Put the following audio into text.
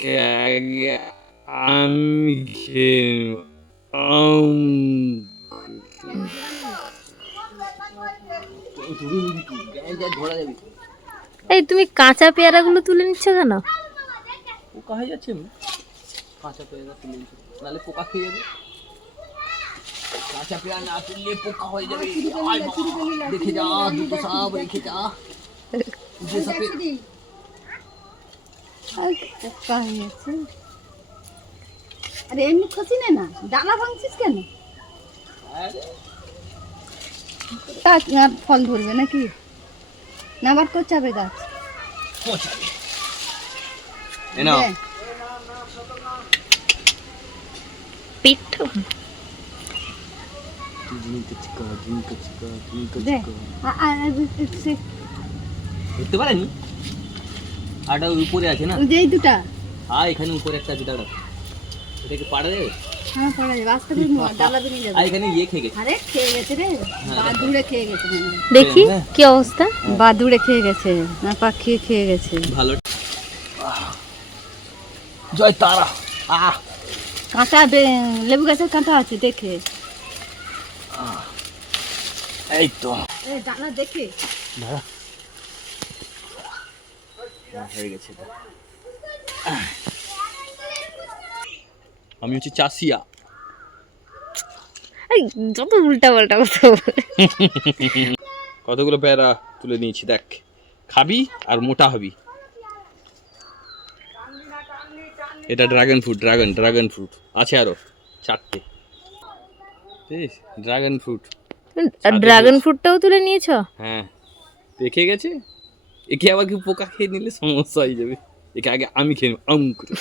আগে আমি খেয়ে নেব। আম। এই তুমি কাঁচা পেয়ারাগুলো তুলে নিচ্ছ কেন? পোকা হয়ে যাচ্ছে, কাঁচা পেয়ারা তুলে নিচ্ছি, নাহলে পোকা খেয়ে যাবে। কাঁচা পেয়ারা না তুললে পোকা হয়ে যাবে। দেখে যা, দুটো সাপ রেখে যা। যে সাপে পোকা হয়েছে। আরে এমনি খসি না, ডালা ভাঙছিস কেন? তা আর ফল ধরবে নাকি? না আবার কোচাবে গাছ? পিঠা ধরতে পারেনি, আটা উপরে আছে না? এই দুটা হ্যাঁ, এখানে উপরে একটা আছে, দাঁড়া, এটাকে পাড়া দেবে। হ্যাঁ পড়া যাবে, আস্তে করে ডালা বেরিয়ে যাবে। আর এখানে ইয়ে খেয়ে গেছে। আরে খেয়ে গেছে রে, বাদুড়ে খেয়ে গেছে মনে হয়। দেখি কি অবস্থা। বাদুড়ে খেয়ে গেছে না, পাখি খেয়ে গেছে। ভালো। জয় তারা। কাঁটা লেবু গাছের কাঁটা আছে দেখে। এই তো ডালা দেখে দাঁড়া, হয়ে গেছে। আমি হচ্ছে চাষিয়া। এই যত উল্টা পাল্টা কথা বলে। কতগুলো পেয়ারা তুলে নিয়েছি, দেখ, খাবি আর মোটা হবি। এটা ড্রাগন ফ্রুট, ড্রাগন ফ্রুট আছে আরো 4টে। ড্রাগন ফ্রুট, ড্রাগন ফ্রুটটাও তুলে নিয়েছো? হ্যাঁ, দেখে গেছে। একে আবার কি পোকা খেয়ে নিলে সমস্যা হয়ে যাবে। একে আগে আমি খেয়ে নেব আম করে।